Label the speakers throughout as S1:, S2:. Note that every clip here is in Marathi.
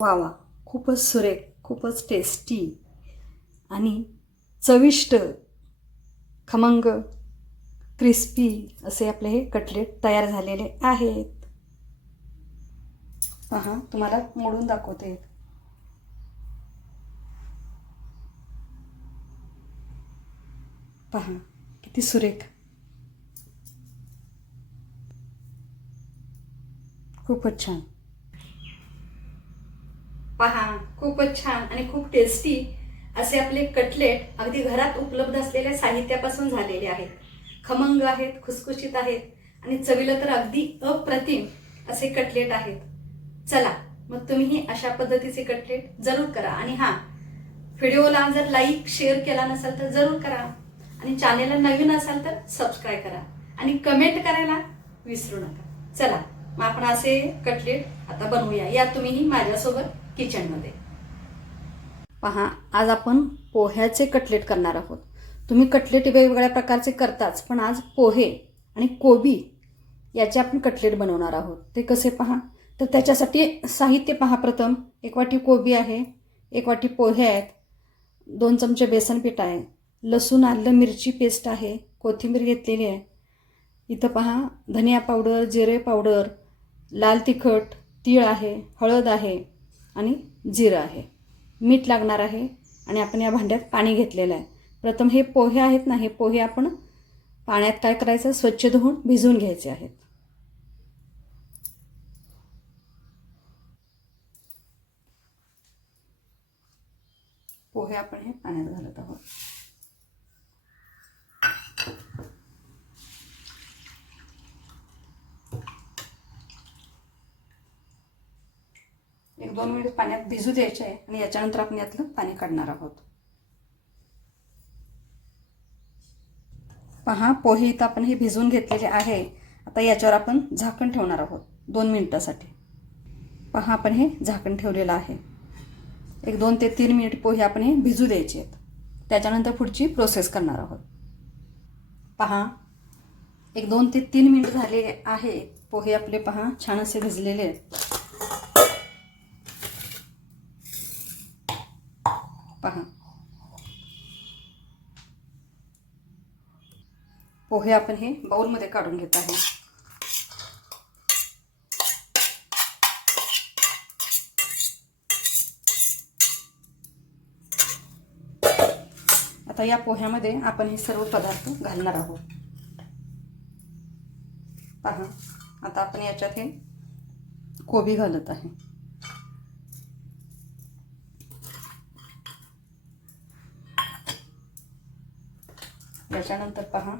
S1: वा वा खूपच सुरेख खूपच टेस्टी आणि चविष्ट खमंग क्रिस्पी असे आपले हे कटलेट तयार झालेले आहेत. पहा तुम्हाला मोडून दाखवते. पहा किती सुरेख. खूपच छान. पहा खूपच छान आणि खूप टेस्टी असे आपले कटलेट अगदी घरात उपलब्ध असलेल्या साहित्यापासून झालेले आहेत. खमंग आहेत खुसखुशीत आहेत आणि चवीला तर अगदी अप्रतिम असे कटलेट आहेत. चला मग तुम्हीही अशा पद्धतीचे कटलेट जरूर करा आणि हा व्हिडिओला जर लाईक शेअर केला नसाल तर जरूर करा आणि चॅनेलला नवीन असाल तर सबस्क्राईब करा आणि कमेंट करायला विसरू नका. चला. मग आपण असे कटलेट आता बनवूया. या तुम्हीही माझ्यासोबत किचनमध्ये. पहा आज आपण पोह्याचे कटलेट करणार आहोत. तुम्ही कटलेट वेगवेगळ्या प्रकारचे करताच पण आज पोहे आणि कोबी याचे आपण कटलेट बनवणार आहोत. ते कसे पहा? तर त्याच्यासाठी साहित्य पहा प्रथम. एक वाटी कोबी आहे एक वाटी पोहे आहेत दोन चमचे बेसन पीठ आहे लसूण आलं मिरची पेस्ट आहे कोथिंबीर घेतलेली आहे. इथं पहा धनिया पावडर जिरे पावडर लाल तिखट तीळ आहे हळद आहे आणि जिरं आहे. मीठ लागणार आहे आणि आपण या भांड्यात पाणी घेतलेलं आहे. प्रथम हे पोहे आहेत ना हे पोहे आपण पाण्यात काय करायचं? स्वच्छ धुवून भिजवून घ्यायचे आहेत. पोहे आपण हे पाण्यात घालत आहोत. एक दोन मिनिट पाण्यात भिजू द्यायचे आहे आणि याच्यानंतर आपण यातलं पाणी काढणार आहोत. पहा पोहे इथं आपण हे भिजवून घेतलेले आहे. आता याच्यावर आपण झाकण ठेवणार आहोत. दोन मिनिटासाठी. पहा आपण हे झाकण ठेवलेलं आहे. एक दोन ते तीन मिनिट पोहे आपण हे भिजू द्यायचे आहेत. त्याच्यानंतर पुढची प्रोसेस करणार आहोत. पहा एक दोन ते तीन मिनिट झाले आहे. पोहे आपले पहा छान असे भिजलेले आहेत. पहा. पोहे आपण हे बाउलमध्ये काढून घेत आहे. आता या पोह्यामध्ये आपण हे सर्व पदार्थ घालणार आहोत. पहा आता आपण याच्यात हे कोबी घालत आहे. त्याच्यानंतर पहा.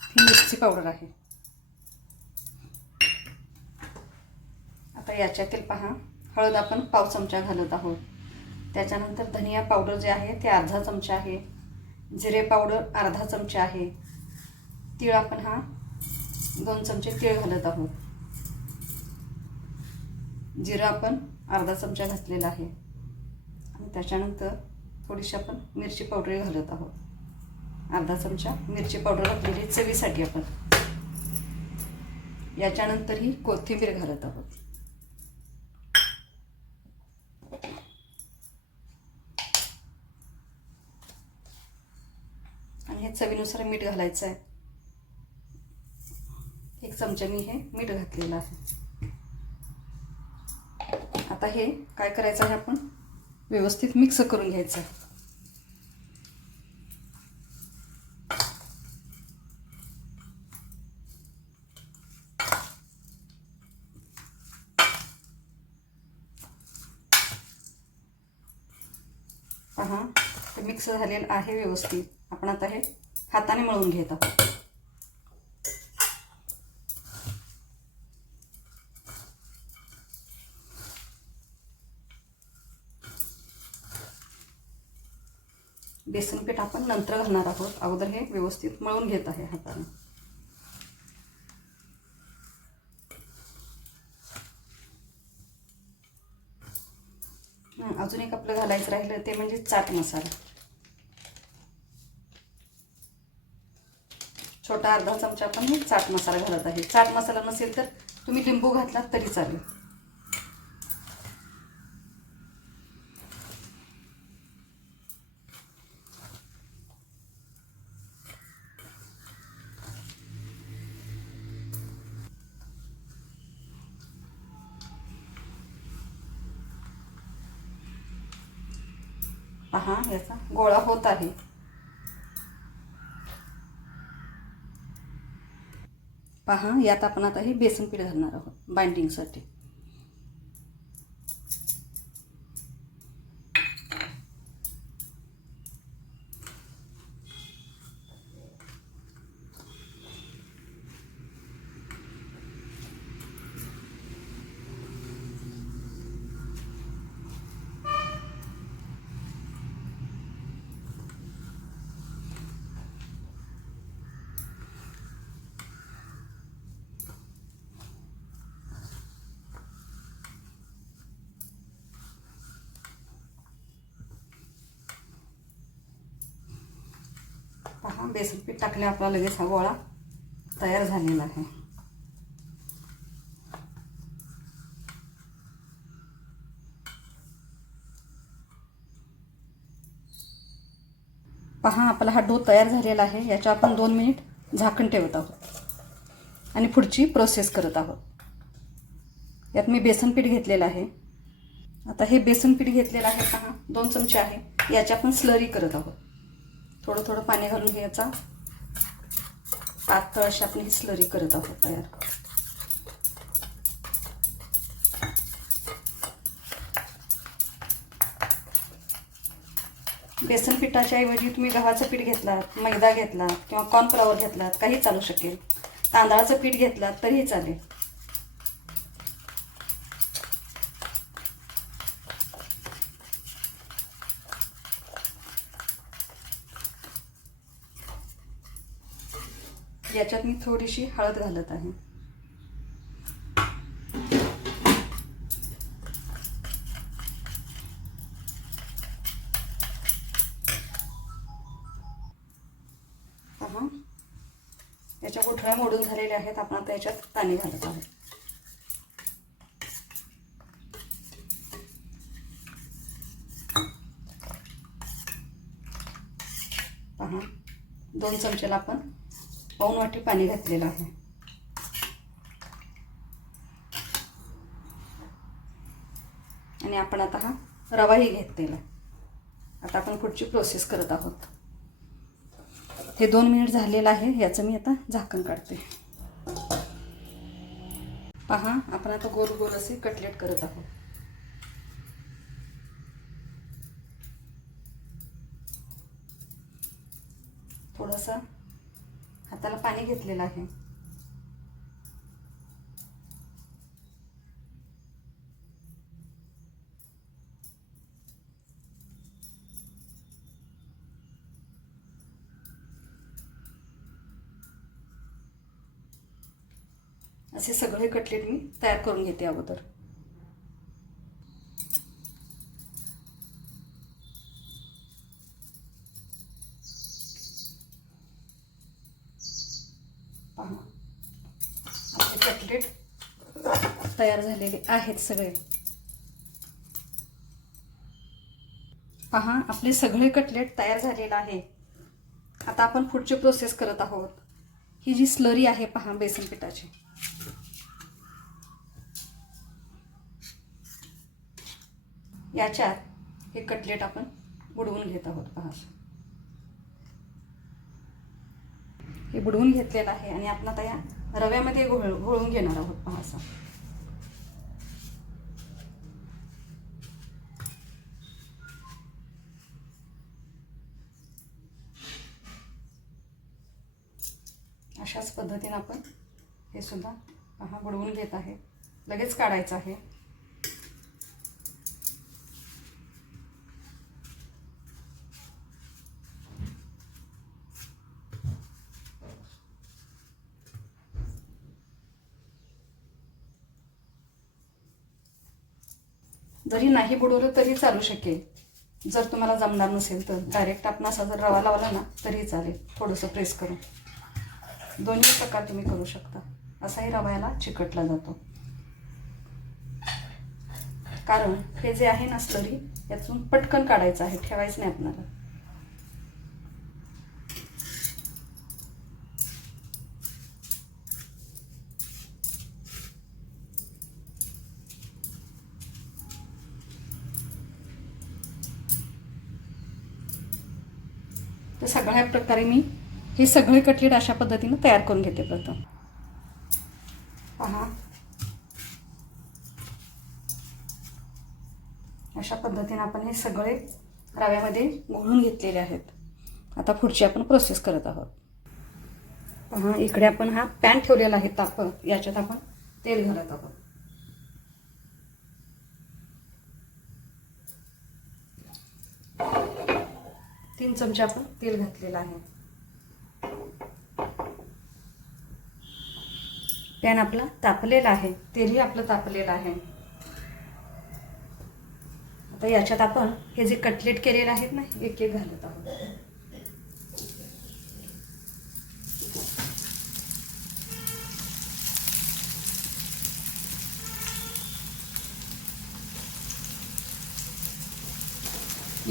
S1: ही मिरची पावडर आहे. आता याच्यातील पहा हळद आपण पाव चमचा घालत आहोत. त्याच्यानंतर धनिया पावडर जे आहे ते अर्धा चमचा आहे. जिरे पावडर अर्धा चमचा आहे. तीळ आपण हा दोन चमचे तीळ घालत आहोत. जिरं आपण अर्धा चमचा घातलेला आहे. आणि त्याच्यानंतर थोडीशी आपण मिरची पावडर घालत आहोत. अर्धा चमचा मिरची पावडर घातलेली चवीसाठी आपण. याच्यानंतर ही कोथिंबीर घालत आहोत. आणि हे चवीनुसार मीठ घालायचं आहे एक चमचा मी हे मीठ घातलेलं आहे. आता हे काय करायचं आहे आपण? व्यवस्थित मिक्स करून घ्यायचं आहे पहा ते मिक्स झालेलं आहे व्यवस्थित. आपण आता हे हाताने मळून घेत आहोत. बेसन पीठ आपण नंतर घालणार आहोत. अगोदर हे व्यवस्थित मळून घेत आहे हाताने. अजून एक आपलं घालायचं राहिलं ते म्हणजे चाट मसाला. छोटा अर्धा चमचा आपण हे चाट मसाला घालत आहे. चाट मसाला नसेल तर तुम्ही लिंबू घातला तरी चालेल. पहा याचा गोळा होत आहे. पहा यात आपण आता हे बेसन पीठ घालणार आहोत बाइंडिंगसाठी पहा बेसन पीठ टाकले आपला लगेच हा गोळा तयार झालेला आहे. पहा आपला हा डो तयार झालेला आहे. याच्या आपण दोन मिनिट झाकण ठेवत आहोत आणि पुढची प्रोसेस करत आहोत. यात मी बेसन पीठ घेतलेलं आहे. आता हे बेसन पीठ घेतलेलं आहे पहा दोन चमचे आहे. याची आपण स्लरी करत आहोत. थोडं थोडं पाणी घालून घ्यायचा. पातळ अशी आपण ही स्लरी करत आहोत तयार. बेसन पिठाच्या ऐवजी तुम्ही गव्हाचं पीठ घेतलात मैदा घेतलात किंवा कॉर्नफ्लॉवर घेतलात काही चालू शकेल. तांदळाचं पीठ घेतलात तरीही चालेल याच्यात मी थोडीशी हळद घालत आहे. पहा. याच्या गुठळ्या मोडून झालेल्या आहेत. आपण आता याच्यात पाणी घालत आहोत. पहा. दोन चमचेला आपण पाऊन वाटी पाणी घातलेलं आहे. आणि आपण आता हा रवाही घेतलेला आता आपण पुढची प्रोसेस करत आहोत. हे दोन मिनिट झालेलं आहे याचं मी आता झाकण काढते. पहा आपण आता गोल गोल असे कटलेट करत आहोत. थोडासा पाणी घेतलेलं आहे. असे सगळे कटलेट मी तयार करून घेते अगोदर पहा आपले कटलेट तयार झालेले आहेत सगळे. पहा आपले सगळे कटलेट तयार झालेले आहे. आता आपण पुढची प्रोसेस करत आहोत. ही जी स्लरी आहे पहा बेसन पिठाची. याच्यात हे कटलेट आपण बुडवून घेत आहोत पहा. हे बुडवून घेतलेलं आहे आणि आपण आता या रव्यामध्ये घोळ घोळून घेणार आहोत पहा असं. अशाच पद्धतीने आपण हे सुद्धा पहा बुडवून घेत आहे. लगेच काढायचं आहे. जरी नाही बुडवलं तरी चालू शकेल. जर तुम्हाला जमणार नसेल तर डायरेक्ट आपण असा जर रवा लावला ना तरी चालेल. थोडंसं प्रेस करून. दोन्ही प्रकार तुम्ही करू शकता. असाही रवा याला चिकटला जातो. कारण हे जे आहे ना स्लरी यातून पटकन काढायचं आहे ठेवायचं नाही आपल्याला. तर सगळ्या प्रकारे मी हे सगळे कटलेट अशा पद्धतीनं तयार करून घेते प्रथम. पहा. अशा पद्धतीने आपण हे सगळे रव्यामध्ये घोळून घेतलेले आहेत. आता पुढची आपण प्रोसेस करत आहोत. पहा इकडे आपण हा पॅन ठेवलेला आहे ताप याच्यात आपण तेल घालत आहोत. तीन चमचे आपण तेल घातलेलं आहे. पॅन आपला तापलेला आहे तेलही आपलं तापलेलं आहे. आता याच्यात आपण हे जे कटलेट केलेले आहेत ना एक एक घालत आहोत.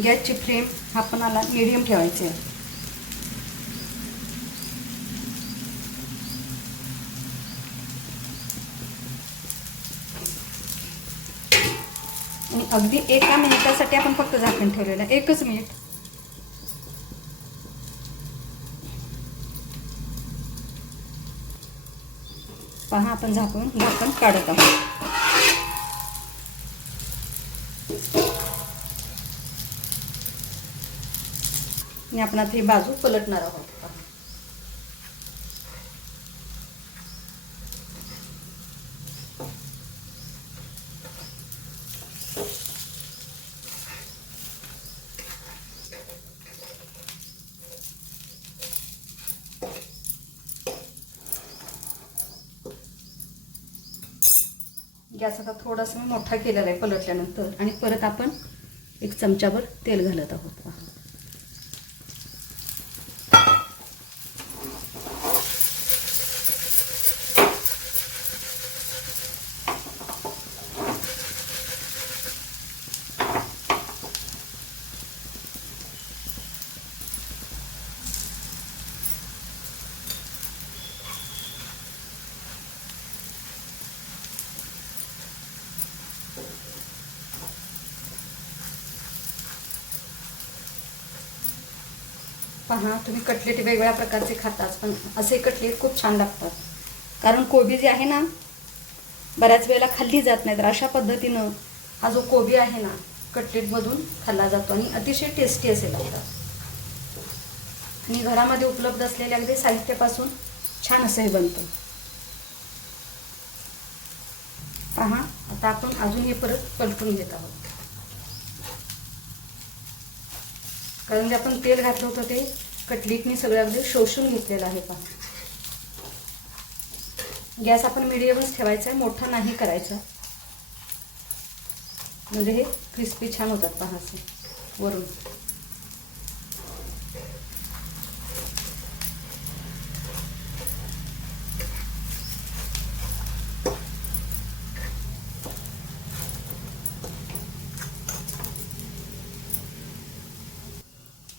S1: गॅसची फ्लेम आपणाला मिडियम ठेवायची आहे आणि अगदी एका मिनिटासाठी आपण फक्त झाकण ठेवलेलं आहे. एकच मिनिट. पहा आपण झाकून झाकण काढत आहोत. आणि आपण आता ही बाजू पलटणार आहोत पहा. गॅस आता थोडासा मी मोठा केलेला आहे पलटल्यानंतर. आणि परत आपण एक चमचाभर तेल घालत आहोत. पहा. तुम्ही कटलेट वेगवेगळ्या प्रकारचे खाताच पण असे कटलेट खूप छान लागतात. कारण कोबी जी आहे ना बऱ्याच वेळेला खाल्ली जात नाही तर अशा पद्धतीनं हा जो कोबी आहे ना कटलेटमधून खाल्ला जातो आणि अतिशय टेस्टी असे लागतात. आणि घरामध्ये उपलब्ध असलेल्या अगदी साहित्यापासून छान असं हे बनतं. पहा आता आपण अजून हे परत पलटून घेत आहोत. कारण जे आपण तेल घातलं होतं ते कटलीटनी सगळं अगदी शोषून घेतलेलं आहे पहा. गॅस आपण मिडियमच ठेवायचा आहे मोठा नाही करायचा. म्हणजे हे क्रिस्पी छान होतात पहा असे वरून.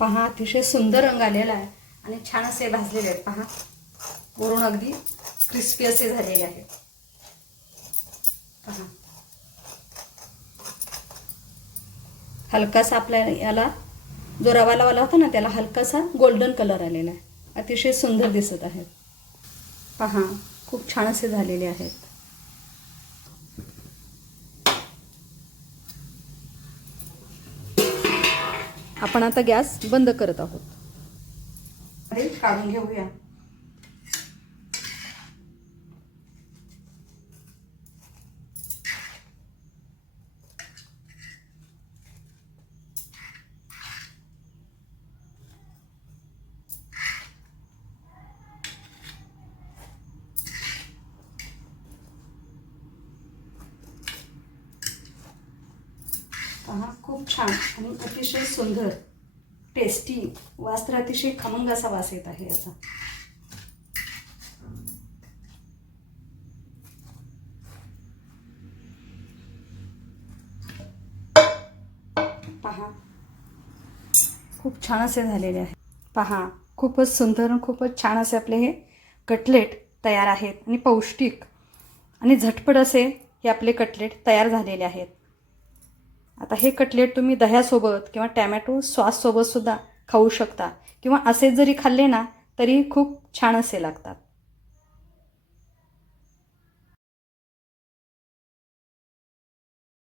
S1: पहा अतिशय सुंदर रंग आलेला आहे आणि छान असे भाजलेले आहेत. पहा वरून अगदी क्रिस्पी असे झालेले आहेत. पहा. हलकासा आपल्या याला जो रवा लावला होता ना त्याला हलकासा गोल्डन कलर आलेला आहे. अतिशय सुंदर दिसत आहेत. पहा खूप छान असे झालेले आहेत. आपण आता गॅस बंद करत आहोत. काढून घेऊया पहा खूप छान आणि अतिशय सुंदर टेस्टी वास तर अतिशय खमंग असा वास येत आहे याचा. पहा. खूप छान असे झालेले आहे. पहा खूपच सुंदर आणि खूपच छान असे आपले हे कटलेट तयार आहेत आणि पौष्टिक आणि झटपट असे हे आपले कटलेट तयार झालेले आहेत. आता हे कटलेट तुम्ही दह्यासोबत किंवा टॅमॅटो सॉससोबतसुद्धा खाऊ शकता. किंवा असेच जरी खाल्ले ना तरी खूप छान असे लागतात.